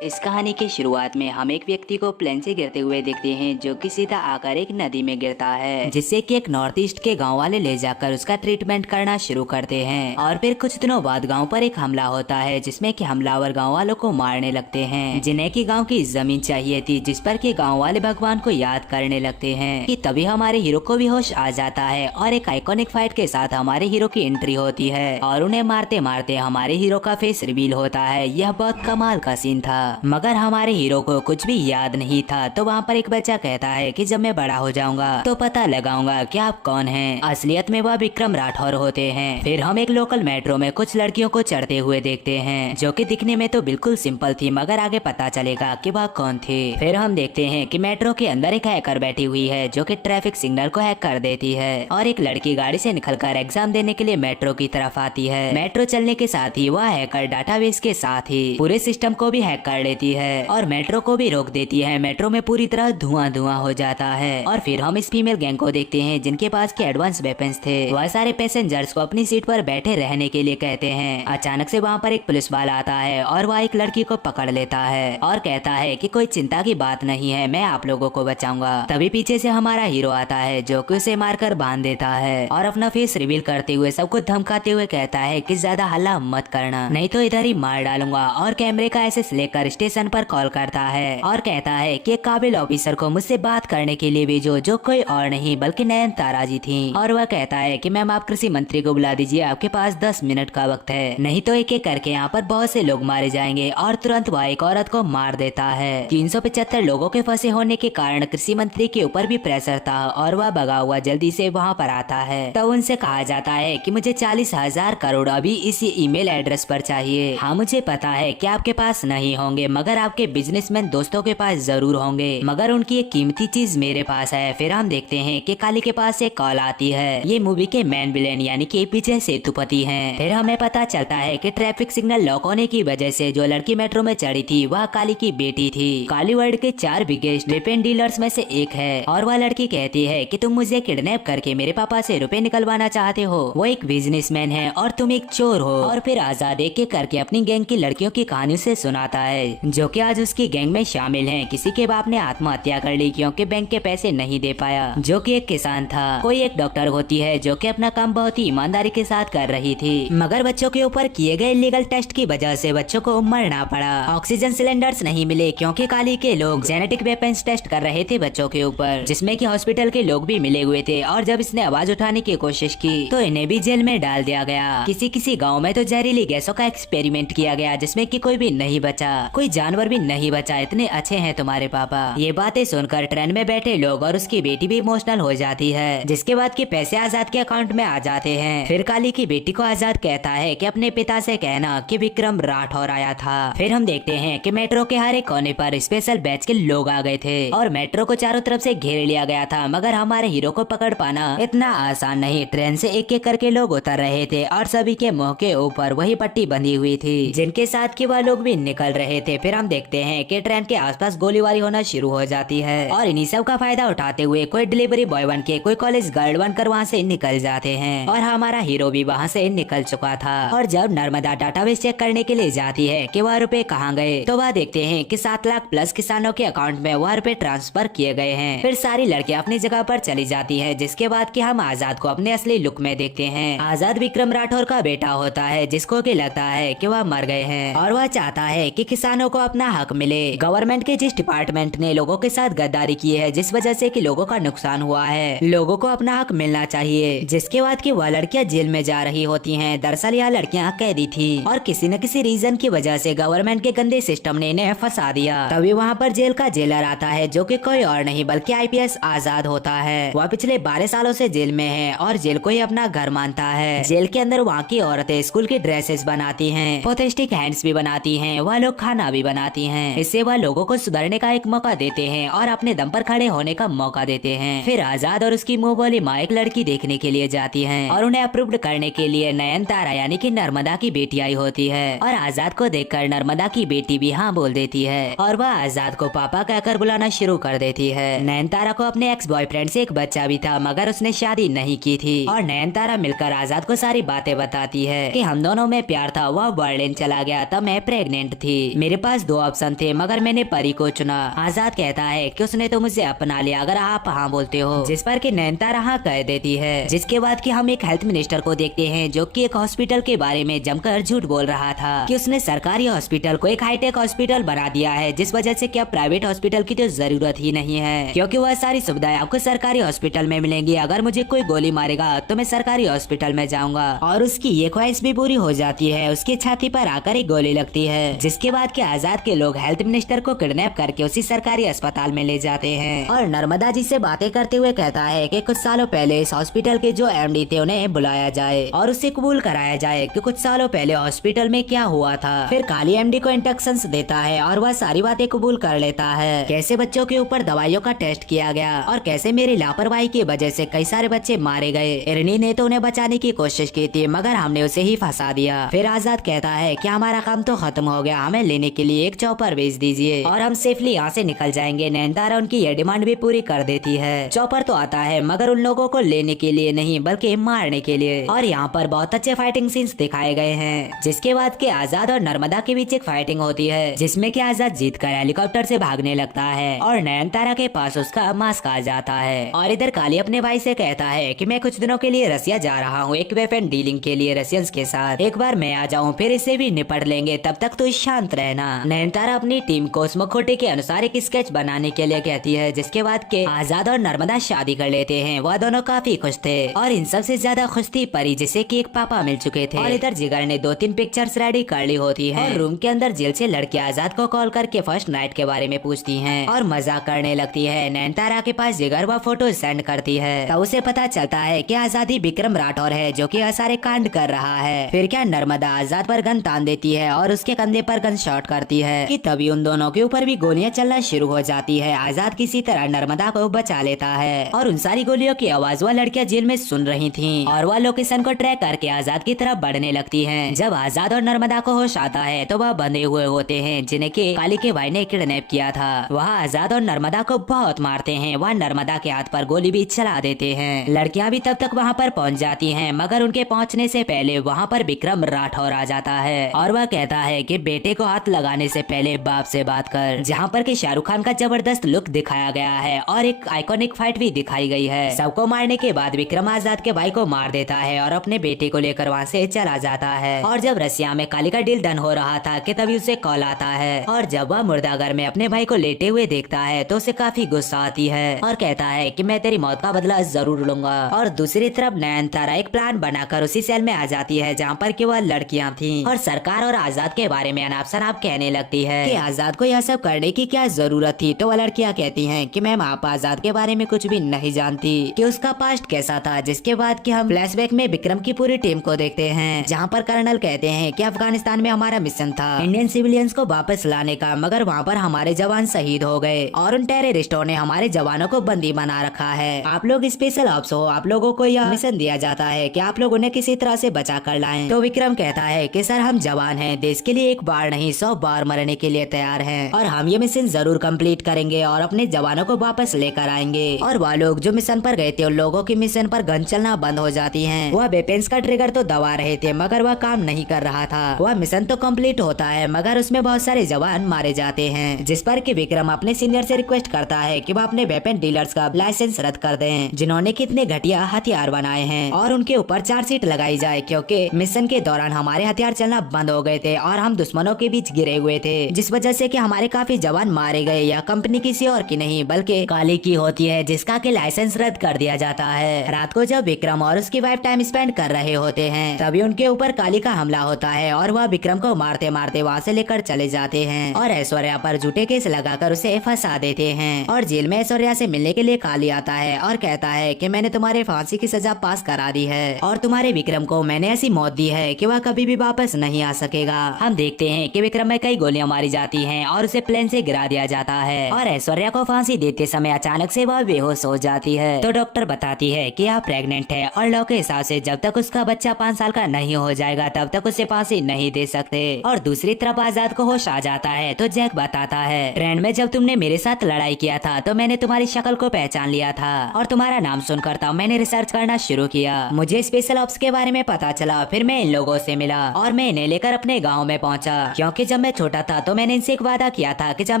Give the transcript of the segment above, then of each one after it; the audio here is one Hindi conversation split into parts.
इस कहानी की शुरुआत में हम एक व्यक्ति को प्लेन से गिरते हुए देखते हैं जो कि सीधा आकर एक नदी में गिरता है, जिससे कि एक नॉर्थ ईस्ट के गांव वाले ले जाकर उसका ट्रीटमेंट करना शुरू करते हैं। और फिर कुछ दिनों बाद गांव पर एक हमला होता है जिसमें कि हमलावर गांव वालों को मारने लगते हैं, जिन्हें की गांव की जमीन चाहिए थी, जिस पर कि गांव वाले भगवान को याद करने लगते हैं। कि तभी हमारे हीरो को भी होश आ जाता है और एक आइकॉनिक फाइट के साथ हमारे हीरो की एंट्री होती है और उन्हें मारते मारते हमारे हीरो का फेस रिवील होता है। यह बहुत कमाल का सीन था, मगर हमारे हीरो को कुछ भी याद नहीं था। तो वहाँ पर एक बच्चा कहता है कि जब मैं बड़ा हो जाऊंगा तो पता लगाऊंगा कि आप कौन हैं। असलियत में वह विक्रम राठौर होते हैं। फिर हम एक लोकल मेट्रो में कुछ लड़कियों को चढ़ते हुए देखते हैं जो कि दिखने में तो बिल्कुल सिंपल थी, मगर आगे पता चलेगा कि वह कौन थे। फिर हम देखते हैं कि मेट्रो के अंदर एक हैकर बैठी हुई है जो कि ट्रैफिक सिग्नल को हैक कर देती है और एक लड़की गाड़ी से निकलकर एग्जाम देने के लिए मेट्रो की तरफ आती है। मेट्रो चलने के साथ ही वह हैकर डाटाबेस के साथ ही पूरे सिस्टम को भी हैक कर लेती है और मेट्रो को भी रोक देती है। मेट्रो में पूरी तरह धुआं धुआं हो जाता है। और फिर हम इस फीमेल गैंग को देखते हैं जिनके पास के एडवांस वेपन्स थे। वह सारे पैसेंजर्स को अपनी सीट पर बैठे रहने के लिए कहते हैं। अचानक से वहाँ पर एक पुलिस वाला आता है और वह एक लड़की को पकड़ लेता है और कहता है कि कोई चिंता की बात नहीं है, मैं आप लोगों को बचाऊंगा। तभी पीछे से हमारा हीरो आता है जो कि उसे मारकर बांध देता है और अपना फेस रिवील करते हुए सबको धमकाते हुए कहता है कि ज्यादा हल्ला मत करना, नहीं तो इधर ही मार डालूंगा। और कैमरे का एक्सेस लेकर स्टेशन पर कॉल करता है और कहता है कि एक काबिल ऑफिसर को मुझसे बात करने के लिए भेजो, जो कोई और नहीं बल्कि नयनतारा जी थी। और वह कहता है कि मैम आप कृषि मंत्री को बुला दीजिए, आपके पास 10 मिनट का वक्त है, नहीं तो एक एक करके यहाँ पर बहुत से लोग मारे जाएंगे। और तुरंत वह एक औरत को मार देता है। 375 लोगों के फंसे होने के कारण कृषि मंत्री के ऊपर भी प्रेशर था और वह भगा हुआ जल्दी से वहाँ पर आता है। तो उनसे कहा जाता है कि मुझे 40,000 करोड़ अभी इसी ईमेल एड्रेस पर चाहिए। हाँ मुझे पता है कि आपके पास नहीं होंगे, मगर आपके बिजनेसमैन दोस्तों के पास जरूर होंगे, मगर उनकी एक कीमती चीज मेरे पास है। फिर हम देखते हैं कि काली के पास एक कॉल आती है। ये मूवी के मेन विलेन यानी कि विजय सेतुपति हैं। फिर हमें पता चलता है कि ट्रैफिक सिग्नल लॉक होने की वजह से जो लड़की मेट्रो में चढ़ी थी वह काली की बेटी थी। काली वर्ल्ड के 4 बिगेस्ट वेपन डीलर्स में से एक है और वह लड़की कहती है कि तुम मुझे किडनैप करके मेरे पापा से रुपए निकलवाना चाहते हो। वो एक बिजनेसमैन है और तुम एक चोर हो। और फिर आजाद एक एक करके अपनी गैंग की लड़कियों की कहानी से सुनाता है जो कि आज उसकी गैंग में शामिल हैं। किसी के बाप ने आत्महत्या कर ली क्योंकि बैंक के पैसे नहीं दे पाया, जो कि एक किसान था। कोई एक डॉक्टर होती है जो कि अपना काम बहुत ही ईमानदारी के साथ कर रही थी, मगर बच्चों के ऊपर किए गए इलीगल टेस्ट की वजह से बच्चों को मरना पड़ा। ऑक्सीजन सिलेंडर्स नहीं मिले क्योंकि काली के लोग जेनेटिक वेपन्स टेस्ट कर रहे थे बच्चों के ऊपर, जिसमें कि हॉस्पिटल के लोग भी मिले हुए थे। और जब इसने आवाज उठाने की कोशिश की तो इन्हें भी जेल में डाल दिया गया। किसी किसी गाँव में तो जहरीली गैसों का एक्सपेरिमेंट किया गया जिसमें कि कोई भी नहीं बचा, कोई जानवर भी नहीं बचा। इतने अच्छे हैं तुम्हारे पापा। ये बातें सुनकर ट्रेन में बैठे लोग और उसकी बेटी भी इमोशनल हो जाती है, जिसके बाद के पैसे आजाद के अकाउंट में आ जाते हैं। फिर काली की बेटी को आजाद कहता है कि अपने पिता से कहना कि विक्रम राठौर आया था। फिर हम देखते हैं कि मेट्रो के हर एक कोने पर स्पेशल बैच के लोग आ गए थे और मेट्रो को चारों तरफ से घेर लिया गया था, मगर हमारे हीरो को पकड़ पाना इतना आसान नहीं। ट्रेन से एक एक करके लोग उतर रहे थे और सभी के मुंह के ऊपर वही पट्टी बंधी हुई थी जिनके साथ कि वह लोग भी निकल रहे थे। फिर हम देखते हैं कि ट्रेन के आसपास गोलीबारी होना शुरू हो जाती है और इन्हीं सब का फायदा उठाते हुए कोई डिलीवरी बॉय बन के, कोई कॉलेज गर्ल बनकर वहाँ से निकल जाते हैं। और हमारा हीरो भी वहाँ से निकल चुका था। और जब नर्मदा डाटाबेस चेक करने के लिए जाती है कि वह रुपए कहाँ गए, तो वह देखते हैं कि 7 लाख प्लस किसानों के अकाउंट में वह रुपए ट्रांसफर किए गए हैं। फिर सारी लड़कियां अपनी जगह पर चली जाती है, जिसके बाद कि हम आजाद को अपने असली लुक में देखते हैं। आजाद विक्रम राठौर का बेटा होता है जिसको कि लगता है कि वह मर गए हैं और वह चाहता है कि किसानों को अपना हक मिले। गवर्नमेंट के जिस डिपार्टमेंट ने लोगों के साथ गद्दारी की है जिस वजह से कि लोगों का नुकसान हुआ है, लोगों को अपना हक मिलना चाहिए। जिसके बाद कि वह लड़कियां जेल में जा रही होती हैं। दरअसल यह लड़कियां कैदी थी और किसी न किसी रीजन की वजह से गवर्नमेंट के गंदे सिस्टम ने इन्हें फंसा दिया। तभी वहाँ पर जेल का जेलर आता है जो कि कोई और नहीं बल्कि आईपीएस आजाद होता है। वह पिछले 12 सालों से जेल में है और जेल को ही अपना घर मानता है। जेल के अंदर वहाँ की औरतें स्कूल की ड्रेसेस बनाती हैं, पोथेस्टिक हैंड्स भी बनाती हैं, वह लोग खाना भी बनाती हैं। इससे वह लोगों को सुधरने का एक मौका देते हैं और अपने दम पर खड़े होने का मौका देते हैं। फिर आजाद और उसकी मुंह बोली माँ एक लड़की देखने के लिए जाती है और उन्हें अप्रूव्ड करने के लिए नयनतारा यानी कि नर्मदा की बेटी आई होती है। और आजाद को देखकर नर्मदा की बेटी भी हाँ बोल देती है और वह आजाद को पापा कहकर बुलाना शुरू कर देती है। नयनतारा को अपने एक्स बॉयफ्रेंड से एक बच्चा भी था, मगर उसने शादी नहीं की थी। और नयनतारा मिलकर आजाद को सारी बातें बताती है कि हम दोनों में प्यार था, वह बर्लिन चला गया तब मैं प्रेग्नेंट थी, मेरे पास दो ऑप्शन थे मगर मैंने परी को चुना। आजाद कहता है कि उसने तो मुझे अपना लिया अगर आप हाँ बोलते हो, जिस पर कि नयनतारा हाँ कह देती है। जिसके बाद कि हम एक हेल्थ मिनिस्टर को देखते हैं जो कि एक हॉस्पिटल के बारे में जमकर झूठ बोल रहा था कि उसने सरकारी हॉस्पिटल को एक हाईटेक हॉस्पिटल बना दिया है, जिस वजह से क्या प्राइवेट हॉस्पिटल की तो जरूरत ही नहीं है क्योंकि वह सारी सुविधाएं आपको सरकारी हॉस्पिटल में मिलेंगी। अगर मुझे कोई गोली मारेगा तो मैं सरकारी हॉस्पिटल में जाऊंगा। और उसकी ये ख्वाहिश भी पूरी हो जाती है, उसकी छाती पर आकर एक गोली लगती है। जिसके बाद के आजाद के लोग हेल्थ मिनिस्टर को किडनैप करके उसी सरकारी अस्पताल में ले जाते हैं। और नर्मदा जी से बातें करते हुए कहता है कि कुछ सालों पहले इस हॉस्पिटल के जो एमडी थे उन्हें बुलाया जाए और उससे कबूल कराया जाए कि कुछ सालों पहले हॉस्पिटल में क्या हुआ था। फिर काली एमडी को इंस्ट्रक्शंस देता है और वह सारी बातें कबूल कर लेता है, कैसे बच्चों के ऊपर दवाइयों का टेस्ट किया गया और कैसे मेरी लापरवाही की वजह से कई सारे बच्चे मारे गए। इरनी ने तो उन्हें बचाने की कोशिश की थी मगर हमने उसे ही फंसा दिया। फिर आजाद कहता है कि हमारा काम तो खत्म हो गया, हमें लेने के लिए एक चॉपर भेज दीजिए और हम सेफली यहाँ से निकल जाएंगे। नयनतारा उनकी ये डिमांड भी पूरी कर देती है। चॉपर तो आता है मगर उन लोगों को लेने के लिए नहीं बल्कि मारने के लिए। और यहाँ पर बहुत अच्छे फाइटिंग सीन्स दिखाए गए हैं। जिसके बाद के आजाद और नर्मदा के बीच एक फाइटिंग होती है जिसमें कि आजाद जीतकर हेलीकॉप्टर से भागने लगता है और नयनतारा के पास उसका मास्क आ जाता है। और इधर काली अपने भाई से कहता है कि मैं कुछ दिनों के लिए रसिया जा रहा हूँ एक वेपन डीलिंग के लिए रशियंस के साथ, एक बार मैं आ जाऊँ फिर इसे भी निपट लेंगे, तब तक तो शांत रहना। नयनतारा अपनी टीम को उस मुखौटे के अनुसार एक स्केच बनाने के लिए कहती है। जिसके बाद के आजाद और नर्मदा शादी कर लेते हैं। वह दोनों काफी खुश थे और इन सबसे ज्यादा खुश थी परी जिसे कि एक पापा मिल चुके थे। और इधर जिगर ने 2-3 पिक्चर्स रेडी कर ली होती है और रूम के अंदर जेल से लड़की आजाद को कॉल करके फर्स्ट नाइट के बारे में पूछती है और मजाक करने लगती है। नयनतारा के पास जिगर वह फोटो सेंड करती है तब उसे पता चलता है कि आजादी विक्रम राठौर है जो कि सारे कांड कर रहा है। फिर क्या नर्मदा आजाद पर गन तान देती है और उसके कंधे पर गन शॉट करती है कि तभी उन दोनों के ऊपर भी गोलियां चलना शुरू हो जाती है। आजाद किसी तरह नर्मदा को बचा लेता है और उन सारी गोलियों की आवाज वह लड़कियां जेल में सुन रही थीं और वह लोकेशन को ट्रैक करके आजाद की तरफ बढ़ने लगती हैं। जब आजाद और नर्मदा को होश आता है तो वह बंधे हुए होते हैं जिन्हें के काली के भाई ने किडनैप किया था। वह आजाद और नर्मदा को बहुत मारते हैं। वह नर्मदा के हाथ पर गोली भी चला देते हैं। लड़कियां भी तब तक वहाँ पर पहुँच जाती हैं मगर उनके पहुँचने से पहले वहाँ पर विक्रम राठौर आ जाता है और वह कहता है कि बेटे को हाथ लगाने से पहले बाप से बात कर। जहाँ पर कि शाहरुख खान का जबरदस्त लुक दिखाया गया है और एक आइकॉनिक फाइट भी दिखाई गई है। सबको मारने के बाद विक्रम आजाद के भाई को मार देता है और अपने बेटे को लेकर वहाँ से चला जाता है। और जब रसिया में काली का डील डन हो रहा था कि तभी उसे कॉल आता है और जब वह मुर्दाघर में अपने भाई को लेटे हुए देखता है तो उसे काफी गुस्सा आती है और कहता है कि मैं तेरी मौत का बदला जरूर लूंगा। और दूसरी तरफ नयनतारा एक प्लान बनाकर उसी सेल में आ जाती है जहाँ पर कि वह लड़कियां थीं और सरकार और आजाद के बारे में अनाप शनाप कहने लगती है कि आजाद को यह सब करने की क्या जरूरत थी। तो वह लड़कियां कहती हैं कि मैम आप आजाद के बारे में कुछ भी नहीं जानती कि उसका पास्ट कैसा था। जिसके बाद कि हम फ्लैशबैक में विक्रम की पूरी टीम को देखते हैं जहाँ पर कर्नल कहते हैं कि अफगानिस्तान में हमारा मिशन था इंडियन सिविलियंस को वापस लाने का, मगर वहाँ पर हमारे जवान शहीद हो गए और उन टेररिस्टों ने हमारे जवानों को बंदी बना रखा है। आप लोग स्पेशल ऑप्स हो, आप लोगों को यह मिशन दिया जाता है कि आप लोग उन्हें किसी तरह से बचा कर लाएं। तो विक्रम कहता है कि सर हम जवान हैं, देश के लिए एक बार नहीं 100 बार मरने के लिए तैयार हैं और हम ये मिशन जरूर कंप्लीट करेंगे और अपने जवानों को वापस लेकर आएंगे। और वह लोग जो मिशन पर गए थे उन लोगों की मिशन पर गन चलना बंद हो जाती है। वह वेपन्स का ट्रिगर तो दबा रहे थे मगर वह काम नहीं कर रहा था। वह मिशन तो कंप्लीट होता है मगर उसमें बहुत सारे जवान मारे जाते हैं। जिस पर कि विक्रम अपने सीनियर से रिक्वेस्ट करता है कि वह अपने वेपन डीलर्स का लाइसेंस रद्द कर दें जिन्होंने कितने घटिया हथियार बनाए हैं और उनके ऊपर चार्जशीट लगाई जाए क्योंकि मिशन के दौरान हमारे हथियार चलना बंद हो गए थे और हम दुश्मनों के बीच गिरे हुए थे, जिस वजह से कि हमारे काफी जवान मारे गए। यह कंपनी किसी और की नहीं बल्कि काली की होती है जिसका कि लाइसेंस रद्द कर दिया जाता है। रात को जब विक्रम और उसकी वाइफ टाइम स्पेंड कर रहे होते हैं तभी उनके ऊपर काली का हमला होता है और वह विक्रम को मारते मारते वहाँ से लेकर चले जाते हैं और ऐश्वर्या पर झूठे केस लगाकर उसे फंसा देते हैं। और जेल में ऐश्वर्या से मिलने के लिए काली आता है और कहता है कि मैंने तुम्हारे फांसी की सजा पास करा दी है और तुम्हारे विक्रम को मैंने ऐसी मौत दी है कि वह कभी भी वापस नहीं आ सकेगा। हम देखते हैं कि विक्रम में कई गोलियां मारी जाती हैं और उसे प्लेन से गिरा दिया जाता है और ऐश्वर्या को फांसी देते समय अचानक से वह बेहोश हो जाती है। तो डॉक्टर बताती है कि आप प्रेग्नेंट है और लॉ के हिसाब से जब तक उसका बच्चा 5 साल का नहीं हो जाएगा तब तक उसे फांसी नहीं दे सकते। और दूसरी तरफ आजाद को होश आ जाता है तो जैक बताता है ट्रेन में जब तुमने मेरे साथ लड़ाई किया था तो मैंने तुम्हारी शक्ल को पहचान लिया था और तुम्हारा नाम सुनकर था मैंने रिसर्च करना शुरू किया। मुझे स्पेशल ऑप्स के बारे में पता चला, फिर मैं इन लोगों से मिला और मैं इन्हें लेकर अपने गाँव में पहुँचा क्योंकि जब जब मैं छोटा था तो मैंने इनसे एक वादा किया था कि जब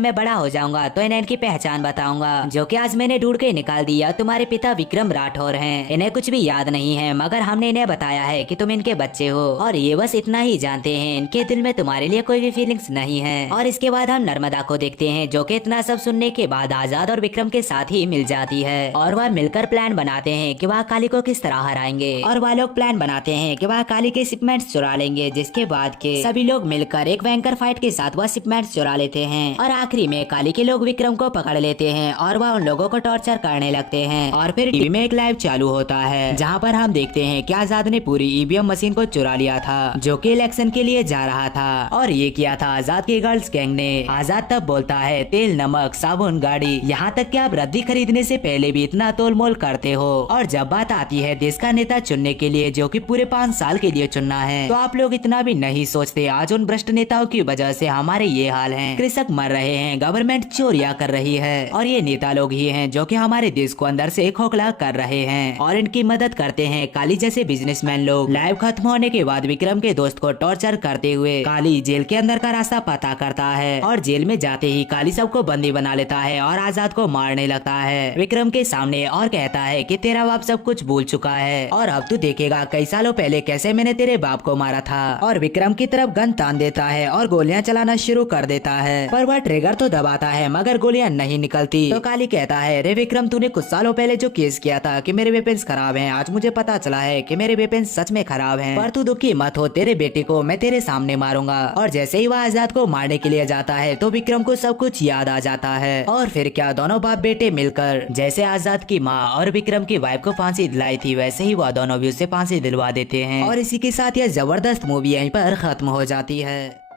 मैं बड़ा हो जाऊंगा तो इन्हें इनकी पहचान बताऊंगा, जो कि आज मैंने ढूंढ के निकाल दिया। तुम्हारे पिता विक्रम राठौर हैं। इन्हें कुछ भी याद नहीं है, मगर हमने इन्हें बताया है कि तुम इनके बच्चे हो और ये बस इतना ही जानते हैं। इनके दिल में तुम्हारे लिए कोई भी फीलिंग्स नहीं है। और इसके बाद हम नर्मदा को देखते हैं, जो कि इतना सब सुनने के बाद आजाद और विक्रम के साथ ही मिल जाती है और वह मिलकर प्लान बनाते हैं कि वह काली को किस तरह हराएंगे। और वह लोग प्लान बनाते हैं कि वह काली के शिपमेंट्स चुरा लेंगे, जिसके बाद के सभी लोग मिलकर एक भयंकर फाइट के साथ वह शिपमेंट्स चुरा लेते हैं। और आखिरी में काली के लोग विक्रम को पकड़ लेते हैं और वह उन लोगों को टॉर्चर करने लगते हैं। और फिर टीवी में एक लाइव चालू होता है, जहाँ पर हम देखते हैं कि आजाद ने पूरी ईवीएम मशीन को चुरा लिया था, जो कि इलेक्शन के लिए जा रहा था। और ये किया था आजाद के गर्ल्स गैंग ने। आजाद तब बोलता है, तेल, नमक, साबुन, गाड़ी, यहाँ तक कि आप रद्दी खरीदने से पहले भी इतना तोल मोल करते हो। और जब बात आती है देश का नेता चुनने के लिए, जो कि पूरे 5 साल के लिए चुनना है, तो आप लोग इतना भी नहीं सोचते। आज उन भ्रष्ट नेताओं की वजह से हमारे ये हाल है। कृषक मर रहे हैं, गवर्नमेंट चोरियां कर रही है और ये नेता लोग ही हैं जो कि हमारे देश को अंदर से खोखला कर रहे हैं। और इनकी मदद करते हैं काली जैसे बिजनेसमैन लोग। लाइव खत्म होने के बाद विक्रम के दोस्त को टॉर्चर करते हुए काली जेल के अंदर का रास्ता पता करता है और जेल में जाते ही काली सबको बंदी बना लेता है और आजाद को मारने लगता है विक्रम के सामने और कहता है कि तेरा बाप सब कुछ भूल चुका है और अब तू देखेगा कई सालों पहले कैसे मैंने तेरे बाप को मारा था। और विक्रम की तरफ गन तान देता है और गोलियां चलाना शुरू कर देता है, पर वह ट्रिगर तो दबाता है मगर गोलियां नहीं निकलती। तो काली कहता है, रे विक्रम, तूने कुछ सालों पहले जो केस किया था कि मेरे वेपन्स खराब हैं, आज मुझे पता चला है कि मेरे वेपन्स सच में खराब हैं, पर तू दुखी मत हो, तेरे बेटे को मैं तेरे सामने मारूंगा। और जैसे ही वह आजाद को मारने के लिए जाता है तो विक्रम को सब कुछ याद आ जाता है। और फिर क्या दोनों बाप बेटे मिलकर जैसे आजाद की माँ और विक्रम की वाइफ को फांसी दिलाई थी, वैसे ही वह दोनों भी उससे फांसी दिलवा देते हैं। और इसी के साथ यह जबरदस्त मूवी यहीं पर खत्म हो जाती है।